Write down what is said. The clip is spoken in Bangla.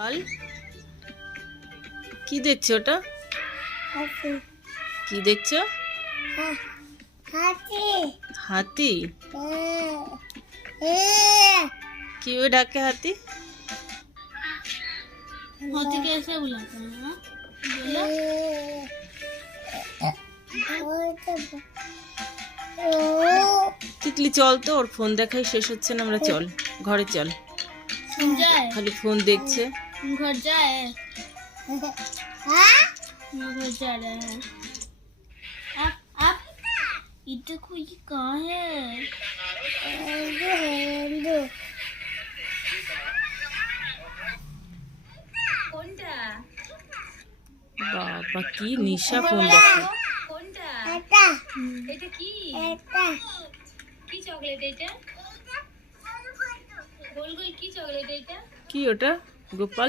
বল কি দেখছো ওটা? কি দেখছো? হাতি। কিভাবে ডাকে হাতি? हाथी कैसे बुलाते हैं ना? बोलो। তিতলি চল তো, ওর ফোন দেখাই শেষ হচ্ছে না। আমরা চল ঘরে চল, सुन जाए খালি ফোন দেখছে। घर जाए घर जा रहे हैं। आप ये देखो ये कहाँ है? কোনটা বাবা কি নিশা ফোন দেখে। কোনটা এটা কি কি চকলেট এটা গোল গোল কি চকলেট এটা কি ওটা? গোপাল।